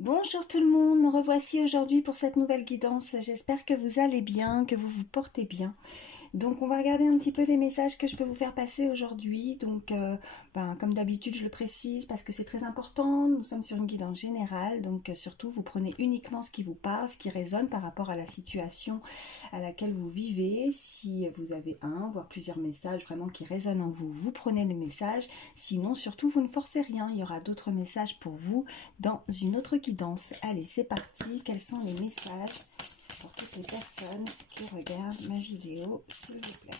Bonjour tout le monde, me revoici aujourd'hui pour cette nouvelle guidance. J'espère que vous allez bien, que vous vous portez bien. Donc on va regarder un petit peu les messages que je peux vous faire passer aujourd'hui. Donc comme d'habitude je le précise parce que c'est très important, nous sommes sur une guidance générale, donc surtout vous prenez uniquement ce qui vous parle, ce qui résonne par rapport à la situation à laquelle vous vivez. Si vous avez un, voire plusieurs messages vraiment qui résonnent en vous, vous prenez le message. Sinon surtout vous ne forcez rien, il y aura d'autres messages pour vous dans une autre guidance. Allez c'est parti, quels sont les messages pour toutes les personnes qui regardent ma vidéo, s'il vous plaît.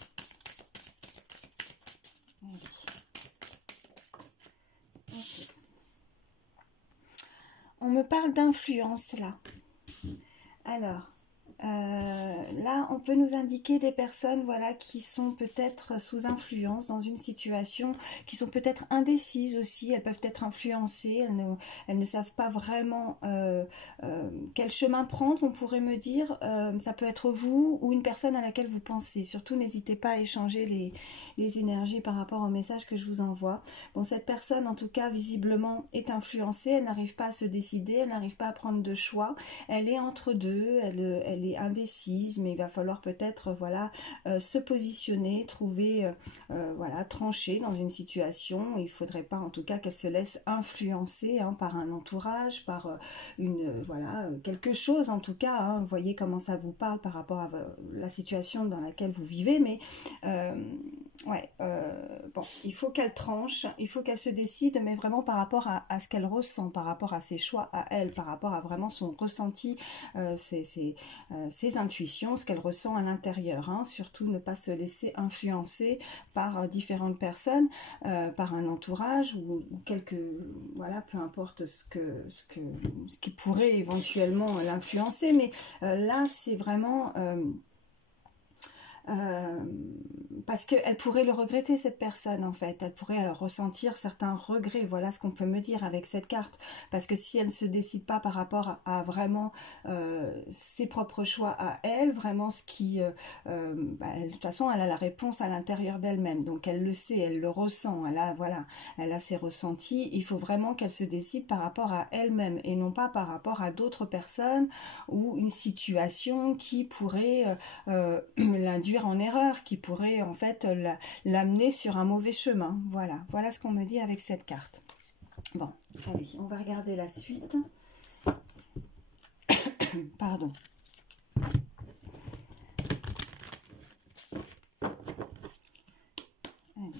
Allez. Okay. On me parle d'influence là. Alors, là, on peut nous indiquer des personnes voilà, qui sont peut-être sous influence dans une situation, qui sont peut-être indécises aussi, elles peuvent être influencées, elles ne savent pas vraiment quel chemin prendre, on pourrait me dire, ça peut être vous ou une personne à laquelle vous pensez. Surtout, n'hésitez pas à échanger les énergies par rapport au message que je vous envoie. Bon, cette personne, en tout cas, visiblement, est influencée, elle n'arrive pas à se décider, elle n'arrive pas à prendre de choix, elle est entre deux, elle est indécise, mais il va falloir peut-être voilà se positionner, trouver voilà trancher dans une situation. Il faudrait pas en tout cas qu'elle se laisse influencer par un entourage, par une voilà quelque chose en tout cas. Vous voyez comment ça vous parle par rapport à la situation dans laquelle vous vivez, mais ouais, bon, il faut qu'elle tranche, il faut qu'elle se décide, mais vraiment par rapport à ce qu'elle ressent, par rapport à ses choix à elle, par rapport à vraiment son ressenti, ses intuitions, ce qu'elle ressent à l'intérieur. Surtout ne pas se laisser influencer par différentes personnes, par un entourage ou quelques, voilà, peu importe ce qui pourrait éventuellement l'influencer, mais là c'est vraiment parce qu'elle pourrait le regretter, cette personne, en fait. Elle pourrait ressentir certains regrets. Voilà ce qu'on peut me dire avec cette carte. Parce que si elle ne se décide pas par rapport à vraiment ses propres choix à elle, vraiment ce qui... de toute façon, elle a la réponse à l'intérieur d'elle-même. Donc, elle le sait, elle le ressent. Voilà, elle a ses ressentis. Il faut vraiment qu'elle se décide par rapport à elle-même et non pas par rapport à d'autres personnes ou une situation qui pourrait l'induire en erreur, qui pourrait en fait l'amener sur un mauvais chemin. Voilà ce qu'on me dit avec cette carte. Bon, allez, on va regarder la suite. Pardon. Allez.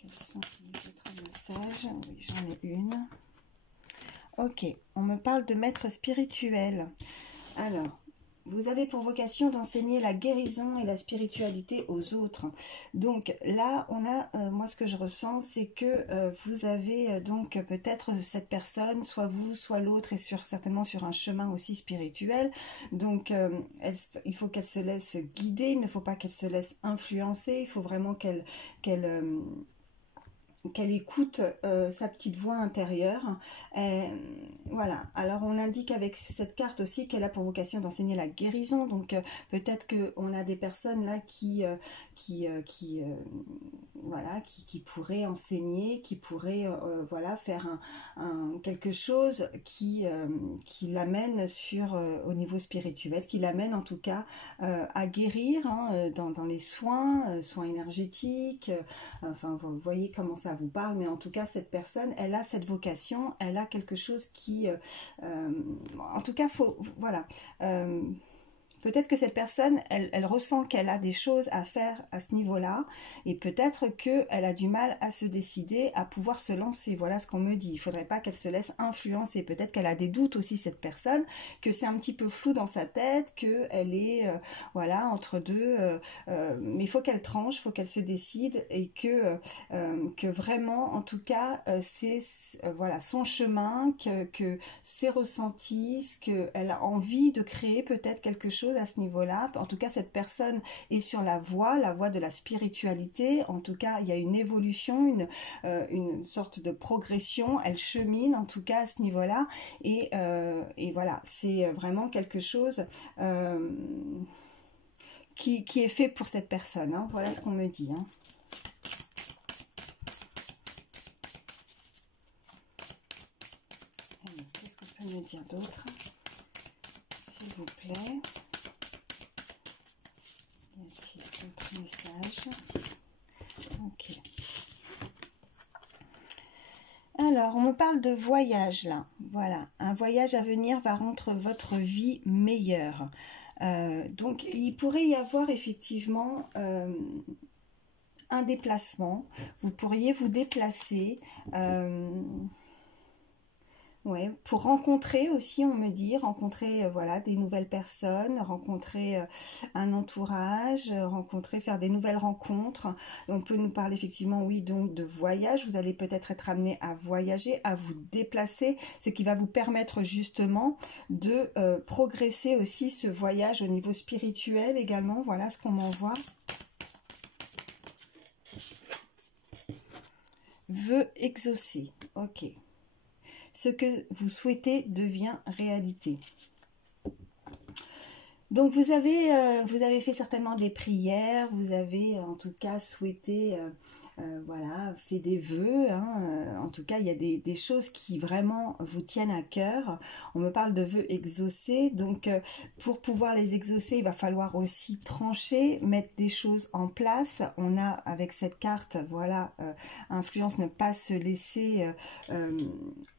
Quels sont les autres messages? Oui, j'en ai une. Ok, on me parle de maître spirituel. Alors, vous avez pour vocation d'enseigner la guérison et la spiritualité aux autres. Donc là, on a, moi ce que je ressens, c'est que vous avez donc peut-être cette personne, soit vous, soit l'autre, est certainement sur un chemin aussi spirituel. Donc il faut qu'elle se laisse guider, il ne faut pas qu'elle se laisse influencer, il faut vraiment qu'elle écoute sa petite voix intérieure. Voilà, alors on indique avec cette carte aussi qu'elle a pour vocation d'enseigner la guérison, donc peut-être qu'on a des personnes là voilà, qui pourraient enseigner, qui pourraient voilà, faire quelque chose qui l'amène au niveau spirituel, qui l'amène en tout cas à guérir dans les soins énergétiques, enfin vous voyez comment ça vous parle, mais en tout cas cette personne, elle a cette vocation, elle a quelque chose qui en tout cas voilà, peut-être que cette personne, elle ressent qu'elle a des choses à faire à ce niveau-là, et peut-être qu'elle a du mal à se décider, à pouvoir se lancer. Voilà ce qu'on me dit. Il ne faudrait pas qu'elle se laisse influencer. Peut-être qu'elle a des doutes aussi, cette personne, que c'est un petit peu flou dans sa tête, qu'elle est voilà, entre deux. Mais il faut qu'elle tranche, il faut qu'elle se décide, et que vraiment, en tout cas, c'est voilà, son chemin, que ses ressentis, ce qu'elle a envie de créer, peut-être quelque chose à ce niveau-là. En tout cas, cette personne est sur la voie de la spiritualité. En tout cas, il y a une évolution, une sorte de progression. Elle chemine, en tout cas, à ce niveau-là. Et voilà, c'est vraiment quelque chose qui est fait pour cette personne. Voilà ce qu'on me dit. me dire d'autre, s'il vous plaît? Y a-t-il d'autres messages? Ok. Alors, on me parle de voyage là. Voilà, un voyage à venir va rendre votre vie meilleure. Donc, il pourrait y avoir effectivement un déplacement. Vous pourriez vous déplacer. Ouais, pour rencontrer aussi, on me dit, rencontrer voilà, des nouvelles personnes, rencontrer un entourage, rencontrer, faire des nouvelles rencontres. On peut nous parler effectivement, oui, donc de voyage. Vous allez peut-être être amené à voyager, à vous déplacer, ce qui va vous permettre justement de progresser aussi ce voyage au niveau spirituel également. Voilà ce qu'on m'envoie. Vœux exaucés, ok. Ce que vous souhaitez devient réalité. Donc vous avez fait certainement des prières, vous avez en tout cas souhaité, voilà, fait des vœux, hein, en tout cas il y a des choses qui vraiment vous tiennent à cœur. On me parle de vœux exaucés, donc pour pouvoir les exaucer, il va falloir aussi trancher, mettre des choses en place. On a avec cette carte, voilà, influence, ne pas se laisser,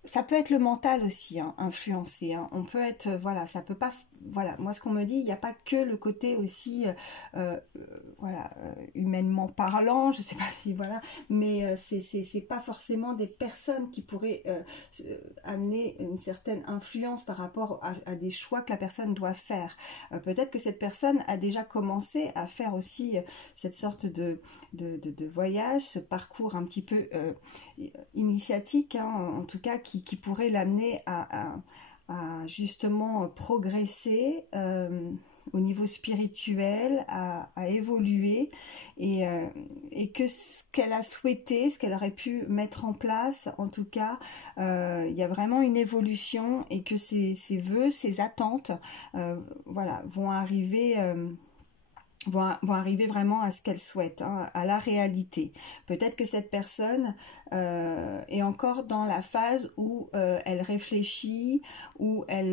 ça peut être le mental aussi, hein, influencé, hein. On peut être, voilà, ça peut pas, voilà, moi ce qu'on me dit, il n'y a pas que le côté aussi, voilà, humainement parlant, je sais pas si, voilà, mais c'est pas forcément des personnes qui pourraient amener une certaine influence par rapport à des choix que la personne doit faire. Peut-être que cette personne a déjà commencé à faire aussi cette sorte de voyage, ce parcours un petit peu initiatique, hein, en tout cas qui pourrait l'amener à justement progresser au niveau spirituel, à évoluer et que ce qu'elle a souhaité, ce qu'elle aurait pu mettre en place, en tout cas, il y a vraiment une évolution et que ses vœux, ses attentes, voilà, vont arriver vraiment à ce qu'elle souhaite, hein, à la réalité. Peut-être que cette personne est encore dans la phase où elle réfléchit, où elle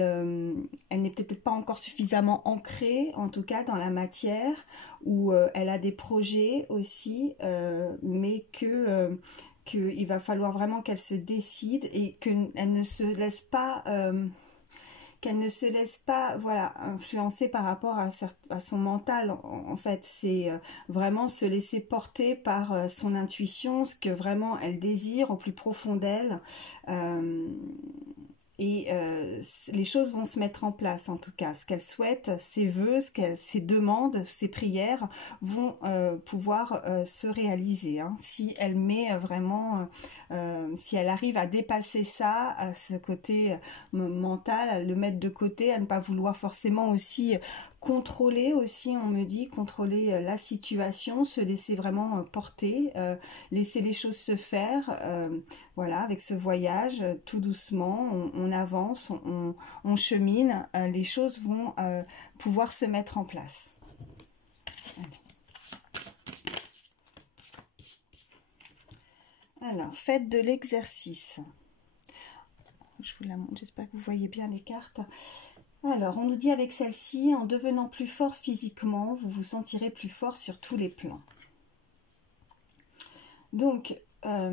n'est peut-être pas encore suffisamment ancrée, en tout cas dans la matière, où elle a des projets aussi, mais qu'il va falloir vraiment qu'elle se décide et qu'elle ne se laisse pas... voilà, influencer par rapport à son mental. En fait, c'est vraiment se laisser porter par son intuition, ce que vraiment elle désire au plus profond d'elle. Et les choses vont se mettre en place, en tout cas. Ce qu'elle souhaite, ses vœux, ses demandes, ses prières vont pouvoir se réaliser, hein, si elle met vraiment, si elle arrive à dépasser ça, à ce côté mental, à le mettre de côté, à ne pas vouloir forcément aussi contrôler aussi, on me dit, contrôler la situation, se laisser vraiment porter, laisser les choses se faire, voilà, avec ce voyage, tout doucement, on avance, on chemine, les choses vont pouvoir se mettre en place. Alors, faites de l'exercice. Je vous la montre, j'espère que vous voyez bien les cartes. Alors, on nous dit avec celle-ci, en devenant plus fort physiquement, vous vous sentirez plus fort sur tous les plans. Donc, là,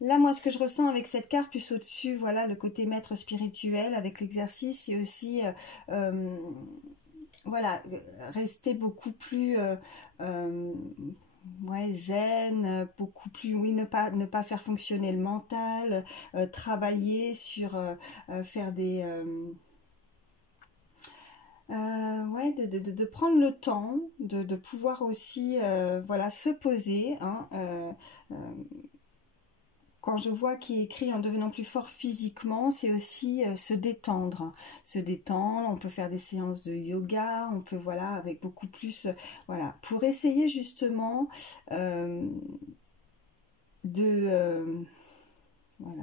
moi, ce que je ressens avec cette carte, plus au-dessus, voilà, le côté maître spirituel, avec l'exercice, c'est aussi, voilà, rester beaucoup plus... ouais, zen, beaucoup plus, oui, ne pas faire fonctionner le mental, travailler sur faire des ouais, de prendre le temps de pouvoir aussi voilà, se poser, hein, quand je vois qu'il est écrit en devenant plus fort physiquement, c'est aussi se détendre. Se détendre, on peut faire des séances de yoga, on peut, voilà, avec beaucoup plus, voilà, pour essayer justement voilà,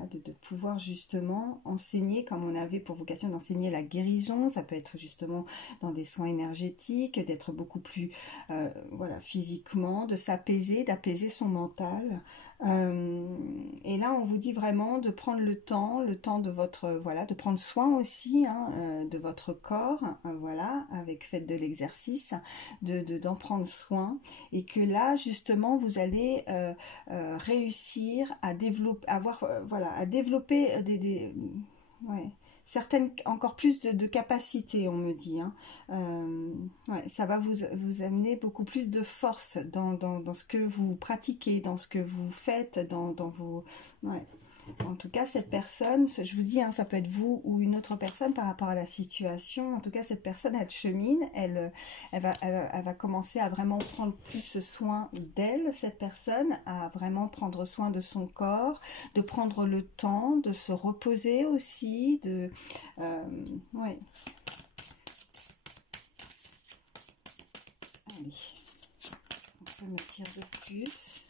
de pouvoir justement enseigner, comme on avait pour vocation d'enseigner la guérison. Ça peut être justement dans des soins énergétiques, d'être beaucoup plus voilà, physiquement, de s'apaiser, d'apaiser son mental. Et là, on vous dit vraiment de prendre le temps de votre, voilà, de prendre soin aussi de votre corps, voilà, avec faites de l'exercice, d'en prendre soin, et que là justement vous allez réussir à développer, voilà, à développer ouais, certaines, encore plus de capacités, on me dit. Ouais, ça va vous amener beaucoup plus de force dans ce que vous pratiquez, dans ce que vous faites, dans vos... Ouais. En tout cas, cette personne, je vous dis, ça peut être vous ou une autre personne par rapport à la situation. En tout cas, cette personne, elle chemine, elle va commencer à vraiment prendre plus soin d'elle, cette personne, à vraiment prendre soin de son corps, de prendre le temps, de se reposer aussi, ouais. Allez, on peut me dire de plus.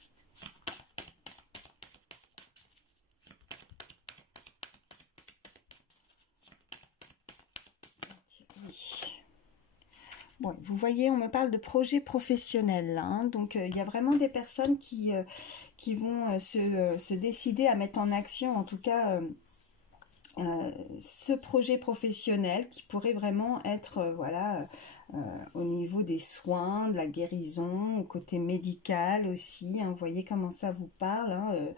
Bon, vous voyez, on me parle de projet professionnel là, donc il y a vraiment des personnes qui vont se décider à mettre en action, en tout cas, ce projet professionnel qui pourrait vraiment être, voilà, au niveau des soins, de la guérison, au côté médical aussi, vous voyez comment ça vous parle,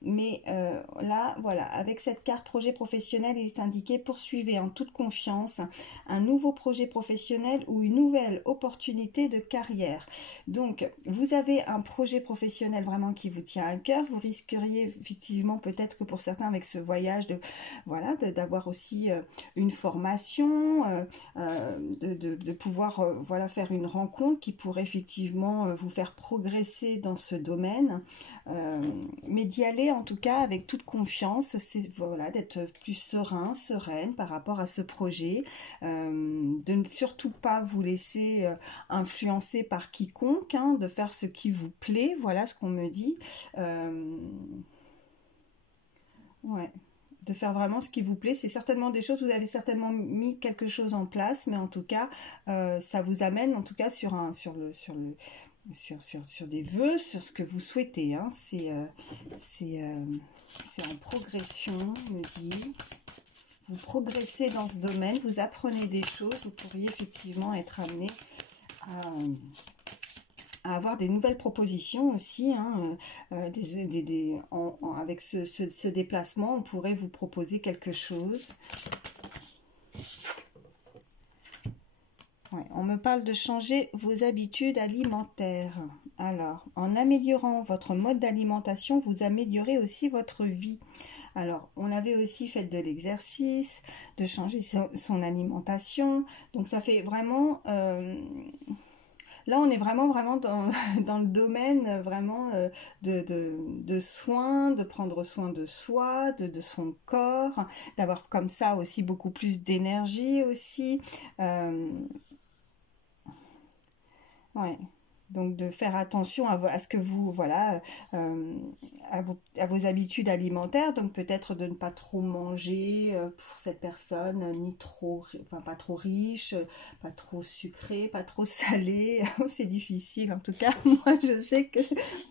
mais là, voilà, avec cette carte projet professionnel, il est indiqué: poursuivez en toute confiance un nouveau projet professionnel ou une nouvelle opportunité de carrière. Donc, vous avez un projet professionnel vraiment qui vous tient à cœur. Vous risqueriez effectivement, peut-être que pour certains, avec ce voyage, voilà, d'avoir aussi une formation, de pouvoir voilà, faire une rencontre qui pourrait effectivement vous faire progresser dans ce domaine, mais d'y aller en tout cas avec toute confiance, c'est voilà, d'être plus sereine par rapport à ce projet, de ne surtout pas vous laisser influencer par quiconque, de faire ce qui vous plaît, voilà ce qu'on me dit, ouais, de faire vraiment ce qui vous plaît. C'est certainement des choses, vous avez certainement mis quelque chose en place, mais en tout cas, ça vous amène en tout cas sur des vœux, sur ce que vous souhaitez. C'est en progression, on me dit. Vous progressez dans ce domaine, vous apprenez des choses, vous pourriez effectivement être amené à avoir des nouvelles propositions aussi, avec ce déplacement, on pourrait vous proposer quelque chose. Ouais, on me parle de changer vos habitudes alimentaires. Alors, en améliorant votre mode d'alimentation, vous améliorez aussi votre vie. Alors, on avait aussi fait de l'exercice, de changer son alimentation. Donc, ça fait vraiment... là, on est vraiment dans le domaine vraiment de soins, de prendre soin de soi, de son corps, d'avoir comme ça aussi beaucoup plus d'énergie aussi. Ouais. Donc de faire attention à ce que vous, voilà, à vos habitudes alimentaires. Donc peut-être de ne pas trop manger pour cette personne, ni trop, enfin pas trop riche, pas trop sucré, pas trop salé. C'est difficile en tout cas. Moi je sais que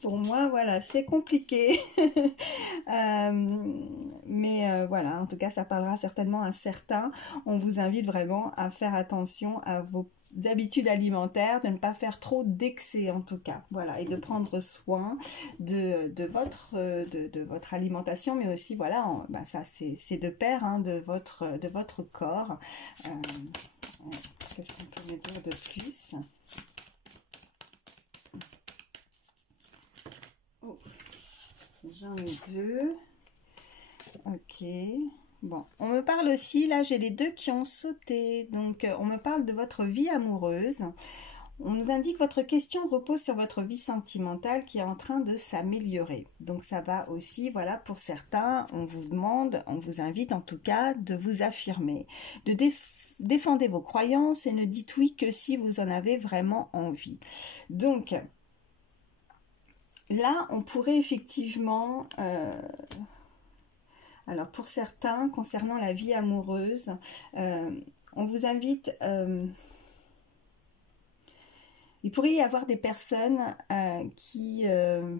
pour moi, voilà, c'est compliqué. Mais voilà, en tout cas ça parlera certainement à certains. On vous invite vraiment à faire attention à vos habitudes alimentaires, de ne pas faire trop d'excès en tout cas, voilà, et de prendre soin de votre alimentation, mais aussi voilà, ça c'est de pair de votre corps. Qu'est-ce qu'on peut me dire de plus? Oh, j'en ai deux. Ok. Bon, on me parle aussi, là j'ai les deux qui ont sauté, donc on me parle de votre vie amoureuse. On nous indique que votre question repose sur votre vie sentimentale qui est en train de s'améliorer. Donc ça va aussi, voilà, pour certains, on vous demande, on vous invite en tout cas de vous affirmer, de défendez vos croyances et ne dites oui que si vous en avez vraiment envie. Donc là, on pourrait effectivement... alors pour certains, concernant la vie amoureuse, on vous invite, il pourrait y avoir des personnes il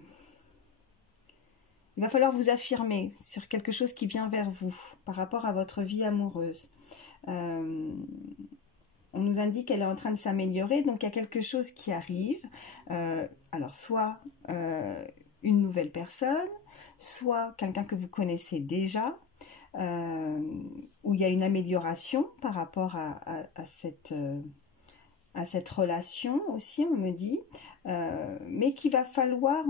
va falloir vous affirmer sur quelque chose qui vient vers vous par rapport à votre vie amoureuse. On nous indique qu'elle est en train de s'améliorer, donc il y a quelque chose qui arrive. Alors soit une nouvelle personne, soit quelqu'un que vous connaissez déjà, où il y a une amélioration par rapport à cette relation aussi, on me dit, mais qu'il va falloir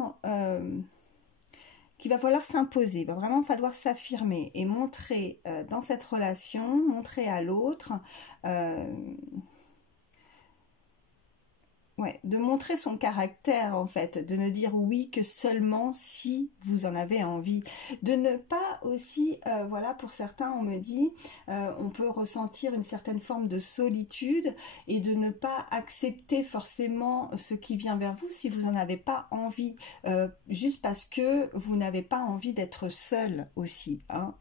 s'imposer, il va vraiment falloir s'affirmer et montrer dans cette relation, montrer à l'autre, ouais, de montrer son caractère en fait, de ne dire oui que seulement si vous en avez envie, de ne pas aussi, voilà, pour certains on me dit, on peut ressentir une certaine forme de solitude et de ne pas accepter forcément ce qui vient vers vous si vous n'en avez pas envie, juste parce que vous n'avez pas envie d'être seul aussi, hein,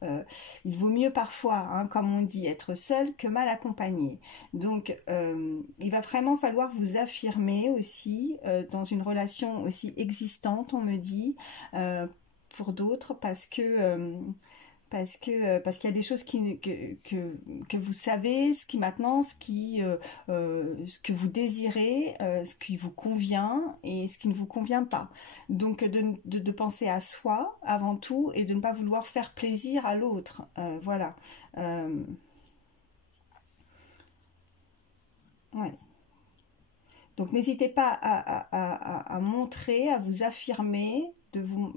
il vaut mieux parfois, hein, comme on dit, être seul que mal accompagné, donc il va vraiment falloir vous affirmer aussi dans une relation aussi existante, on me dit, pour d'autres, parce qu'il y a des choses que vous savez, ce que vous désirez, ce qui vous convient et ce qui ne vous convient pas. Donc de penser à soi avant tout et de ne pas vouloir faire plaisir à l'autre. Voilà. Ouais. Donc n'hésitez pas à montrer, à vous affirmer,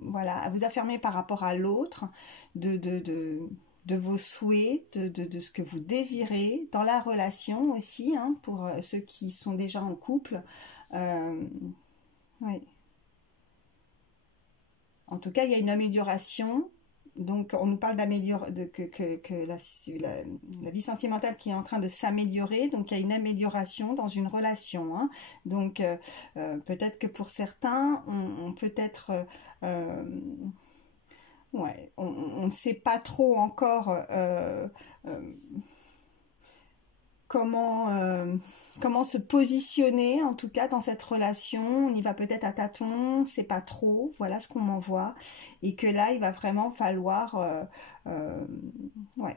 voilà, à vous affirmer par rapport à l'autre, de vos souhaits, de ce que vous désirez dans la relation aussi, hein, pour ceux qui sont déjà en couple. Oui. En tout cas, il y a une amélioration. Donc, on nous parle que la vie sentimentale qui est en train de s'améliorer. Donc, il y a une amélioration dans une relation, hein. Donc, peut-être que pour certains, on peut être... ouais, on ne sait pas trop encore... comment se positionner en tout cas dans cette relation. On y va peut-être à tâtons, c'est pas trop, voilà ce qu'on m'envoie, et que là il va vraiment falloir ouais,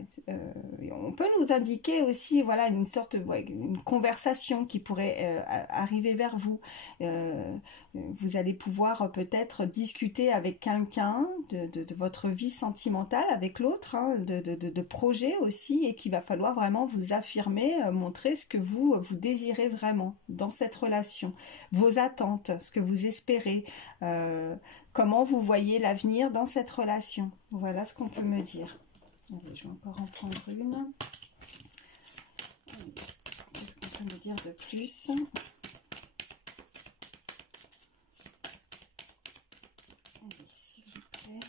on peut nous indiquer aussi, voilà, une sorte, ouais, une conversation qui pourrait arriver vers vous. Vous allez pouvoir peut-être discuter avec quelqu'un de votre vie sentimentale, avec l'autre, hein, de projets aussi, et qu'il va falloir vraiment vous affirmer, montrer ce que vous désirez vraiment dans cette relation, vos attentes, ce que vous espérez, comment vous voyez l'avenir dans cette relation. Voilà ce qu'on peut me dire. Allez, je vais encore en prendre une. Qu'est-ce qu'on peut me dire de plus ? Allez, s'il vous plaît,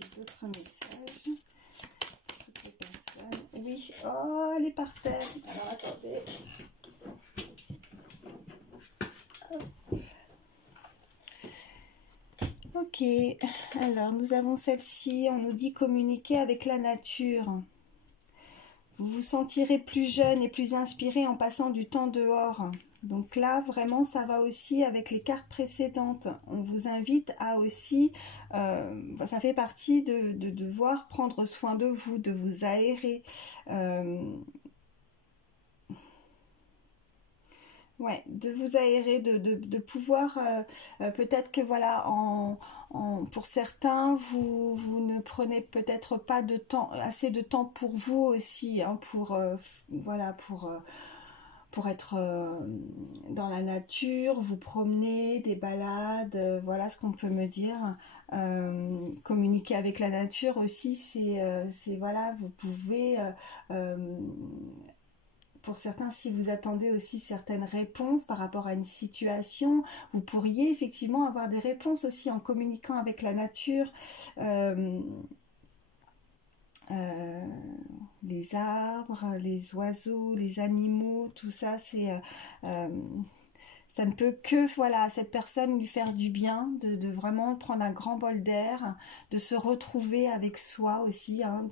y a d'autres messages pour toutes les personnes. Oui, oh, elle est par terre. Alors, attendez. Ok, alors nous avons celle-ci, on nous dit communiquer avec la nature. Vous vous sentirez plus jeune et plus inspiré en passant du temps dehors. Donc là, vraiment, ça va aussi avec les cartes précédentes. On vous invite à aussi, ça fait partie de devoir prendre soin de vous, de vous aérer. Ouais, de vous aérer, de pouvoir, peut-être que voilà, pour certains, vous ne prenez peut-être pas de temps, assez de temps pour vous aussi, hein, voilà, pour être dans la nature, vous promener, des balades, voilà ce qu'on peut me dire. Communiquer avec la nature aussi, c'est voilà, vous pouvez... pour certains, si vous attendez aussi certaines réponses par rapport à une situation, vous pourriez effectivement avoir des réponses aussi en communiquant avec la nature. Les arbres, les oiseaux, les animaux, tout ça, ça ne peut que, voilà, à cette personne lui faire du bien, de vraiment prendre un grand bol d'air, de se retrouver avec soi aussi, hein,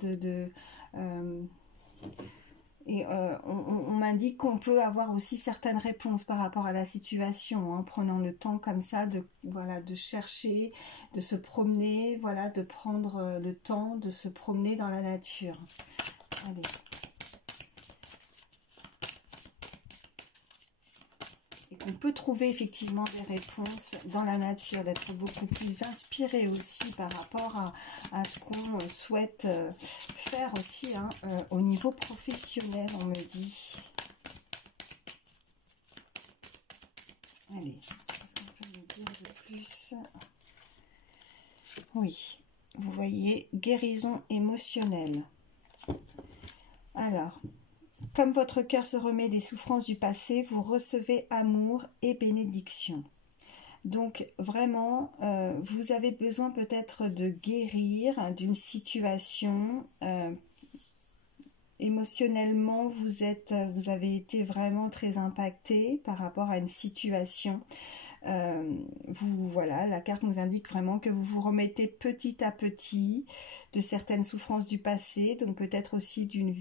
Et on m'indique qu'on peut avoir aussi certaines réponses par rapport à la situation, en prenant le temps comme ça de, voilà, de chercher, de se promener, voilà, de prendre le temps de se promener dans la nature. Allez. Et qu'on peut trouver effectivement des réponses dans la nature, d'être beaucoup plus inspiré aussi par rapport à ce qu'on souhaite faire aussi, hein, au niveau professionnel, on me dit. Allez, qu'est-ce qu'on peut me dire de plus? Oui, vous voyez, guérison émotionnelle. Alors, comme votre cœur se remet des souffrances du passé, vous recevez amour et bénédiction. Donc vraiment, vous avez besoin peut-être de guérir d'une situation. Émotionnellement, vous avez été vraiment très impacté par rapport à une situation. Voilà, la carte nous indique vraiment que vous vous remettez petit à petit de certaines souffrances du passé, donc peut-être aussi d'une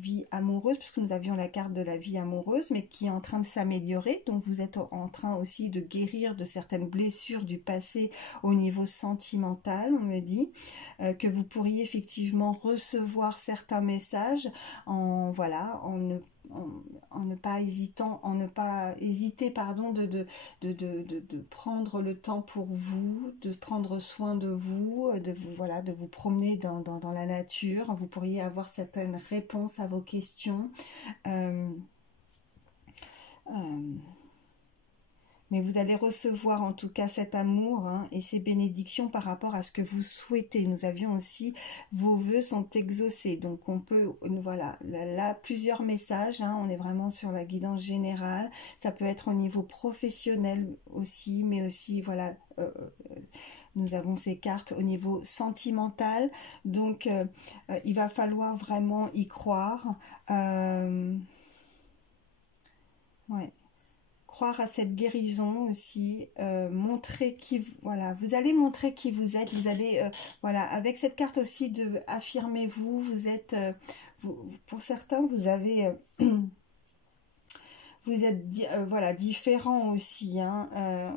vie amoureuse, puisque nous avions la carte de la vie amoureuse, mais qui est en train de s'améliorer, donc vous êtes en train aussi de guérir de certaines blessures du passé au niveau sentimental, on me dit, que vous pourriez effectivement recevoir certains messages en ne pas hésiter pardon de prendre le temps pour vous, de prendre soin de vous, de vous promener dans la nature. Vous pourriez avoir certaines réponses à vos questions. Mais vous allez recevoir en tout cas cet amour, hein, et ces bénédictions par rapport à ce que vous souhaitez. Nous avions aussi, vos vœux sont exaucés. Donc on peut, voilà, là plusieurs messages, hein, on est vraiment sur la guidance générale. Ça peut être au niveau professionnel aussi, mais aussi, voilà, nous avons ces cartes au niveau sentimental. Donc il va falloir vraiment y croire. Ouais. Croire à cette guérison aussi, montrer voilà, vous allez montrer qui vous êtes, vous allez, voilà, avec cette carte aussi de affirmez-vous, vous êtes, pour certains, vous avez, vous êtes, voilà, différent aussi, hein,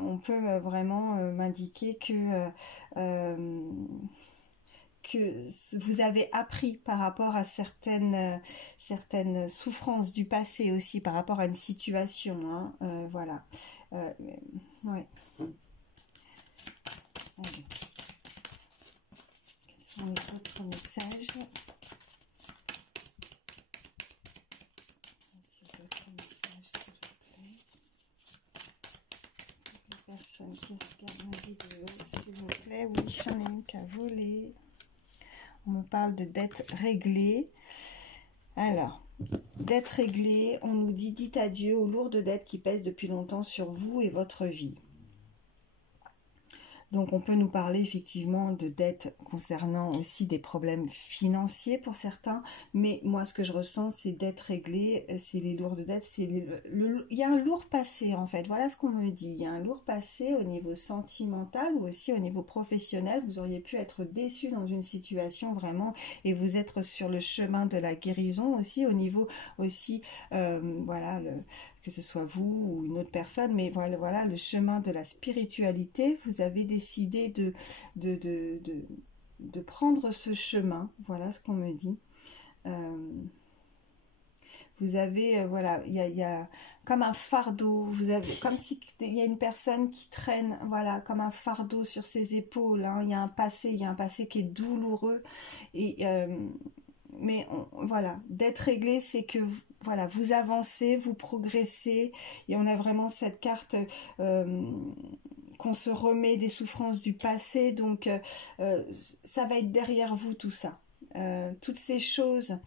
on peut vraiment m'indiquer que vous avez appris par rapport à certaines souffrances du passé aussi, par rapport à une situation, hein, voilà. Ouais. Allez. Quels sont les autres messages? D'autres messages, s'il vous plaît. Les personnes qui regardent ma vidéo, s'il vous plaît. Oui, j'en ai une qui a volé. On me parle de dette réglée. Alors, dette réglée, on nous dit dites adieu aux lourdes dettes qui pèsent depuis longtemps sur vous et votre vie. Donc on peut nous parler effectivement de dettes concernant aussi des problèmes financiers pour certains, mais moi ce que je ressens c'est dettes réglées, c'est les lourdes dettes, il y a un lourd passé en fait, voilà ce qu'on me dit, il y a un lourd passé au niveau sentimental ou aussi au niveau professionnel, vous auriez pu être déçu dans une situation vraiment et vous être sur le chemin de la guérison aussi au niveau aussi, voilà, que ce soit vous ou une autre personne, mais voilà le chemin de la spiritualité, vous avez décidé de prendre ce chemin, voilà ce qu'on me dit. Vous avez, voilà, il y a comme un fardeau, vous avez, comme si il y a une personne qui traîne, voilà, comme un fardeau sur ses épaules, hein, il y a un passé qui est douloureux, et mais voilà, d'être réglé, c'est que voilà, vous avancez, vous progressez, et on a vraiment cette carte qu'on se remet des souffrances du passé, donc ça va être derrière vous tout ça. Toutes ces choses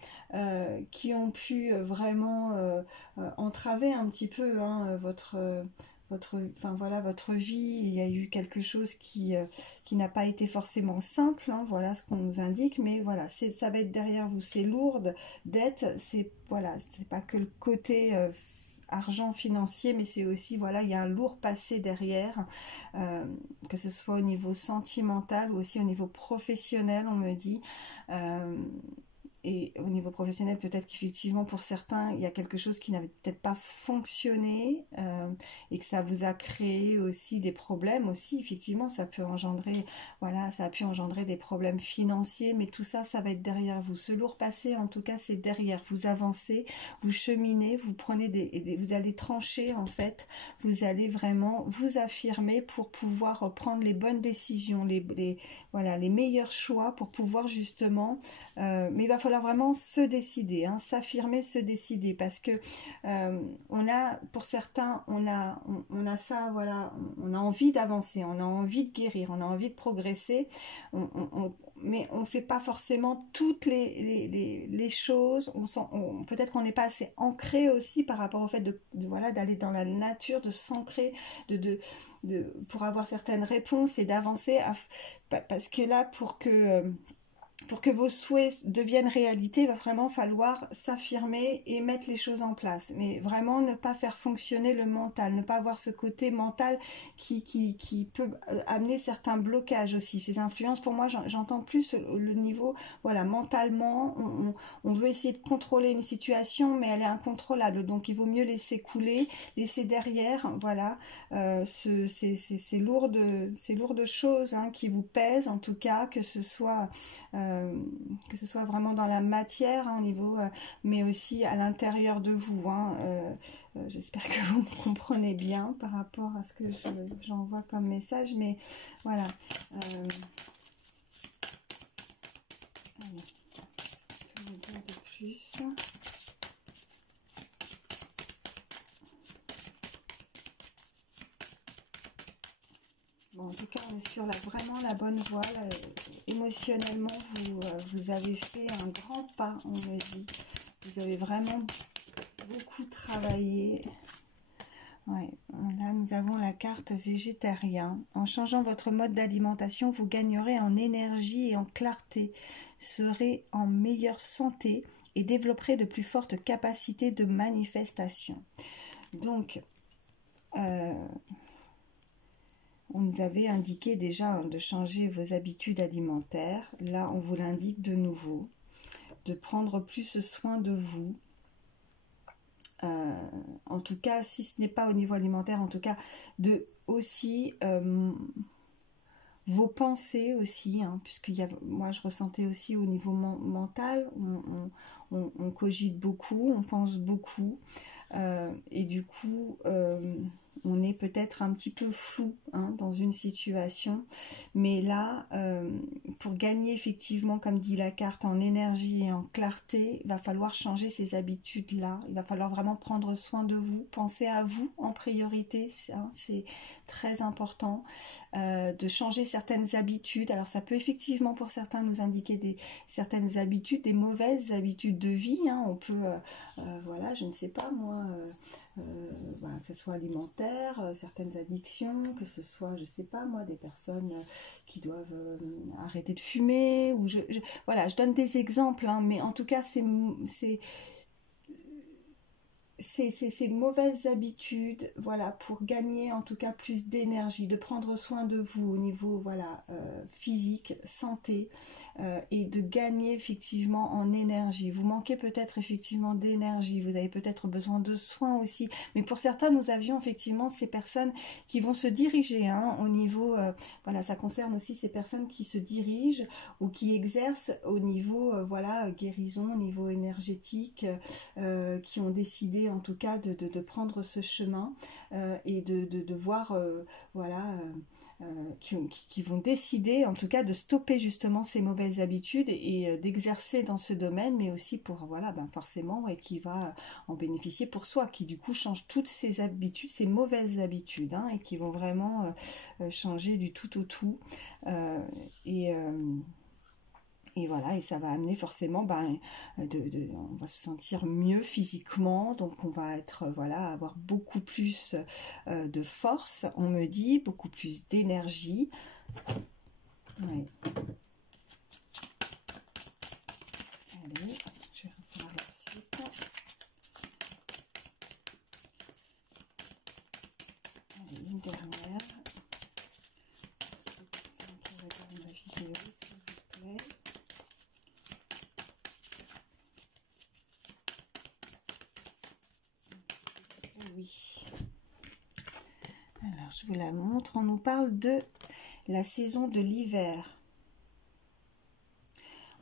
qui ont pu vraiment entraver un petit peu, hein, enfin voilà, votre vie. Il y a eu quelque chose qui n'a pas été forcément simple, hein, voilà ce qu'on nous indique, mais voilà, ça va être derrière vous, c'est lourd d'être, c'est voilà, c'est pas que le côté argent financier, mais c'est aussi, voilà, il y a un lourd passé derrière, que ce soit au niveau sentimental ou aussi au niveau professionnel, on me dit. et au niveau professionnel, peut-être qu'effectivement pour certains, il y a quelque chose qui n'avait peut-être pas fonctionné et que ça vous a créé aussi des problèmes aussi. Effectivement, ça peut engendrer, voilà, ça a pu engendrer des problèmes financiers, mais tout ça, ça va être derrière vous. Ce lourd passé, en tout cas, c'est derrière. Vous avancez, vous cheminez, vous prenez vous allez trancher en fait, vous allez vraiment vous affirmer pour pouvoir prendre les bonnes décisions, voilà, les meilleurs choix pour pouvoir justement, mais il va falloir vraiment se décider, hein, s'affirmer, se décider, parce que on a, pour certains, on a ça, voilà, on a envie d'avancer, on a envie de guérir, on a envie de progresser, mais on ne fait pas forcément toutes les choses, peut-être qu'on n'est pas assez ancré aussi par rapport au fait voilà, d'aller dans la nature, de s'ancrer, pour avoir certaines réponses et d'avancer, parce que là, pour que vos souhaits deviennent réalité, il va vraiment falloir s'affirmer et mettre les choses en place. Mais vraiment ne pas faire fonctionner le mental, ne pas avoir ce côté mental qui peut amener certains blocages aussi. Ces influences, pour moi, j'entends plus le niveau, voilà, mentalement, on veut essayer de contrôler une situation, mais elle est incontrôlable. Donc il vaut mieux laisser couler, laisser derrière, voilà, ces lourdes choses, hein, qui vous pèsent, en tout cas, que ce soit vraiment dans la matière, hein, au niveau, mais aussi à l'intérieur de vous, hein, j'espère que vous me comprenez bien par rapport à ce que j'envoie comme message, mais voilà. Allez, je vais vous dire de plus. Bon, en tout cas, on est sur vraiment la bonne voie. Là, émotionnellement, vous avez fait un grand pas, on me dit. Vous avez vraiment beaucoup travaillé. Ouais, là, nous avons la carte végétarien. En changeant votre mode d'alimentation, vous gagnerez en énergie et en clarté, serez en meilleure santé et développerez de plus fortes capacités de manifestation. Donc, on nous avait indiqué déjà de changer vos habitudes alimentaires. Là, on vous l'indique de nouveau, de prendre plus soin de vous. En tout cas, si ce n'est pas au niveau alimentaire, en tout cas, de aussi vos pensées aussi, hein, moi je ressentais aussi au niveau mental, on cogite beaucoup, on pense beaucoup, et du coup on est peut-être un petit peu flou, hein, dans une situation, mais là, pour gagner effectivement, comme dit la carte, en énergie et en clarté, il va falloir changer ces habitudes-là, il va falloir vraiment prendre soin de vous, penser à vous en priorité, hein, c'est très important, de changer certaines habitudes. Alors ça peut effectivement pour certains nous indiquer certaines habitudes, des mauvaises habitudes de vie, hein. On peut, voilà, je ne sais pas moi, que ce soit alimentaire, certaines addictions, que ce soit, je sais pas moi, des personnes qui doivent arrêter de fumer, ou voilà, je donne des exemples, hein, mais en tout cas ces mauvaises habitudes, voilà, pour gagner en tout cas plus d'énergie, de prendre soin de vous au niveau, voilà, physique, santé, et de gagner effectivement en énergie. Vous manquez peut-être effectivement d'énergie, vous avez peut-être besoin de soins aussi, mais pour certains, nous avions effectivement ces personnes qui vont se diriger, hein, au niveau, voilà, ça concerne aussi ces personnes qui se dirigent ou qui exercent au niveau, voilà, guérison, au niveau énergétique, qui ont décidé en tout cas de prendre ce chemin, et de voir, voilà, qui vont décider en tout cas de stopper justement ces mauvaises habitudes et d'exercer dans ce domaine, mais aussi pour, voilà, forcément, et qui va en bénéficier pour soi, qui du coup change toutes ces habitudes, ces mauvaises habitudes, hein, et qui vont vraiment changer du tout au tout, et voilà, et ça va amener forcément, on va se sentir mieux physiquement, donc on va être, voilà, avoir beaucoup plus de force, on me dit, beaucoup plus d'énergie. Ouais. Allez, je vais refaire la suite. Allez, une dernière. Ma vidéo, s'il vous plaît. je vous la montre. On nous parle de la saison de l'hiver.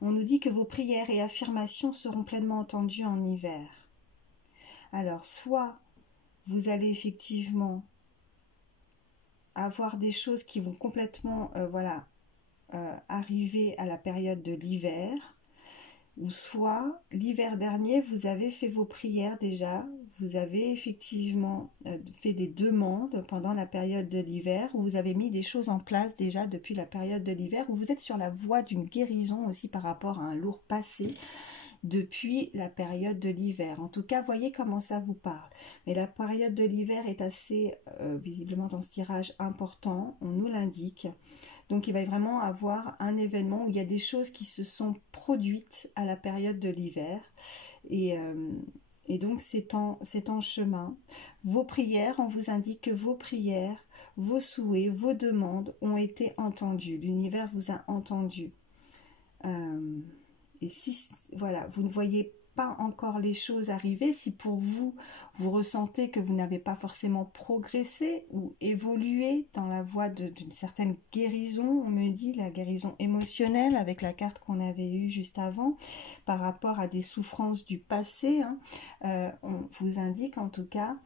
On nous dit que vos prières et affirmations seront pleinement entendues en hiver. Alors, soit vous allez effectivement avoir des choses qui vont complètement arriver à la période de l'hiver, ou soit l'hiver dernier vous avez fait vos prières déjà, vous avez effectivement fait des demandes pendant la période de l'hiver, où vous avez mis des choses en place déjà depuis la période de l'hiver, où vous êtes sur la voie d'une guérison aussi par rapport à un lourd passé depuis la période de l'hiver. En tout cas, voyez comment ça vous parle. Mais la période de l'hiver est assez, visiblement dans ce tirage, important, on nous l'indique. Donc il va vraiment avoir un événement où il y a des choses qui se sont produites à la période de l'hiver. Et donc c'est en chemin. Vos prières, on vous indique que vos prières, vos souhaits, vos demandes ont été entendus. L'univers vous a entendu. Et si voilà, vous ne voyez pas encore les choses arriver, si pour vous, vous ressentez que vous n'avez pas forcément progressé ou évolué dans la voie d'une certaine guérison, on me dit la guérison émotionnelle avec la carte qu'on avait eue juste avant, par rapport à des souffrances du passé, on vous indique en tout cas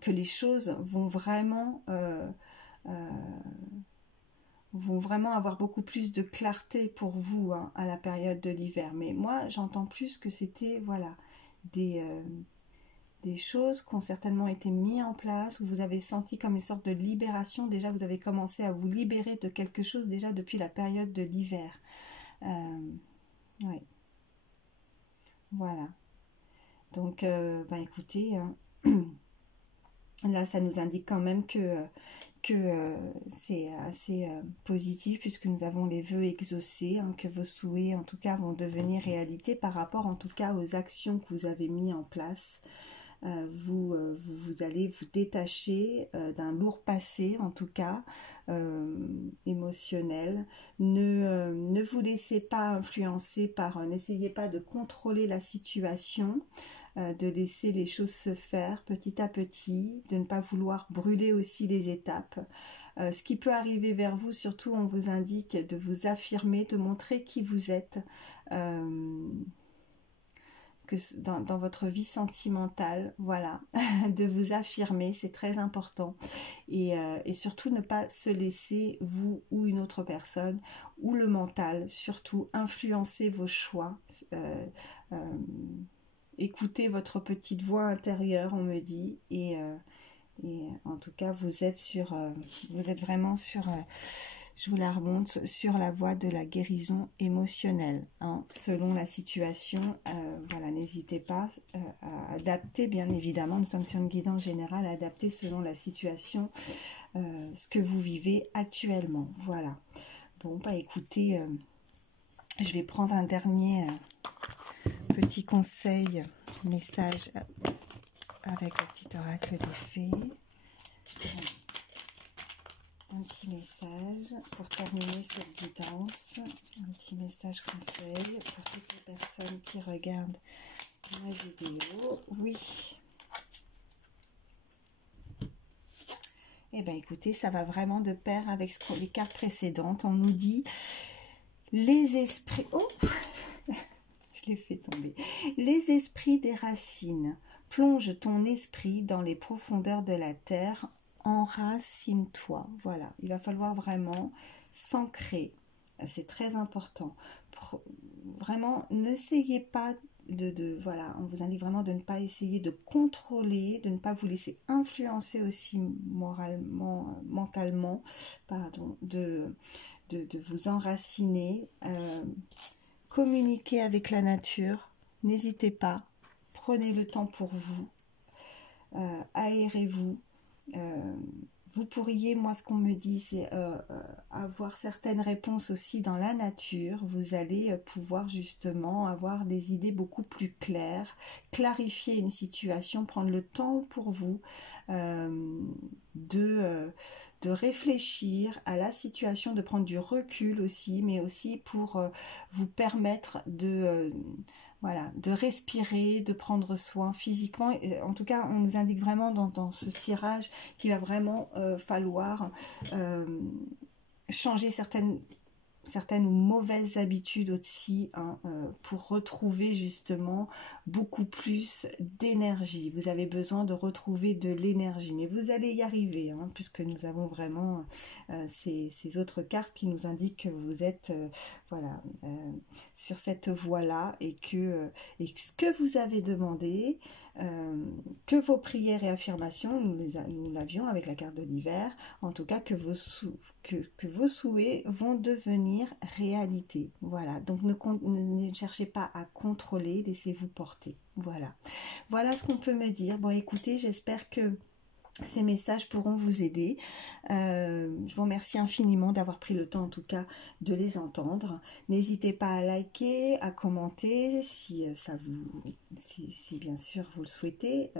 que les choses vont vraiment avoir beaucoup plus de clarté pour vous à la période de l'hiver. Mais moi, j'entends plus que c'était des choses qui ont certainement été mises en place, où vous avez senti comme une sorte de libération. Déjà, vous avez commencé à vous libérer de quelque chose déjà depuis la période de l'hiver. Oui. Voilà. Donc, écoutez, là, ça nous indique quand même que c'est assez positif, puisque nous avons les vœux exaucés, que vos souhaits en tout cas vont devenir réalité par rapport en tout cas aux actions que vous avez mis en place. Vous allez vous détacher d'un lourd passé en tout cas émotionnel. Ne vous laissez pas influencer par, n'essayez pas de contrôler la situation, de laisser les choses se faire petit à petit, de ne pas vouloir brûler aussi les étapes. Ce qui peut arriver vers vous, surtout on vous indique de vous affirmer, de montrer qui vous êtes, que dans votre vie sentimentale, voilà, de vous affirmer, c'est très important. Et surtout ne pas se laisser, vous ou une autre personne, ou le mental, surtout influencer vos choix. Écoutez votre petite voix intérieure, on me dit, et en tout cas vous êtes vraiment sur, je vous la remonte, sur la voie de la guérison émotionnelle, selon la situation. Voilà, n'hésitez pas à adapter, bien évidemment, nous sommes sur une guidance générale, à adapter selon la situation ce que vous vivez actuellement. Voilà. Bon, écoutez, je vais prendre un dernier petit conseil, message avec le petit oracle des fées. Un petit message pour terminer cette guidance, un petit message conseil pour toutes les personnes qui regardent ma vidéo. Oui. Eh bien écoutez, ça va vraiment de pair avec les cartes précédentes. On nous dit les esprits... Oh, je l'ai fait tomber. Les esprits des racines. Plonge ton esprit dans les profondeurs de la terre. Enracine-toi. Voilà, il va falloir vraiment s'ancrer. C'est très important. Vraiment, n'essayez pas voilà, on vous indique vraiment de ne pas essayer de contrôler, de ne pas vous laisser influencer aussi moralement, mentalement, pardon, de vous enraciner. Communiquez avec la nature, n'hésitez pas, prenez le temps pour vous, aérez-vous. Vous pourriez, moi ce qu'on me dit, c'est avoir certaines réponses aussi dans la nature. Vous allez pouvoir justement avoir des idées beaucoup plus claires, clarifier une situation, prendre le temps pour vous, de réfléchir à la situation, de prendre du recul aussi, mais aussi pour vous permettre voilà, de respirer, de prendre soin physiquement. Et en tout cas, on nous indique vraiment dans ce tirage qu'il va vraiment falloir changer certaines mauvaises habitudes aussi, hein, pour retrouver justement beaucoup plus d'énergie. Vous avez besoin de retrouver de l'énergie, mais vous allez y arriver, hein, puisque nous avons vraiment ces autres cartes qui nous indiquent que vous êtes voilà, sur cette voie-là, et que ce que vous avez demandé, que vos prières et affirmations, nous l'avions avec la carte de l'hiver, en tout cas que vos souhaits vont devenir réalité. Voilà, donc ne cherchez pas à contrôler, laissez-vous porter. Voilà, voilà ce qu'on peut me dire. Bon, écoutez, j'espère que ces messages pourront vous aider. Je vous remercie infiniment d'avoir pris le temps en tout cas de les entendre. N'hésitez pas à liker, à commenter si bien sûr vous le souhaitez,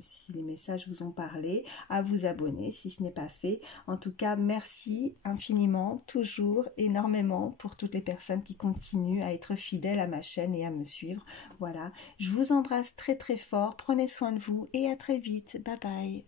si les messages vous ont parlé, à vous abonner si ce n'est pas fait. En tout cas, merci infiniment, toujours énormément pour toutes les personnes qui continuent à être fidèles à ma chaîne et à me suivre. Voilà, je vous embrasse très très fort, prenez soin de vous et à très vite. Bye bye.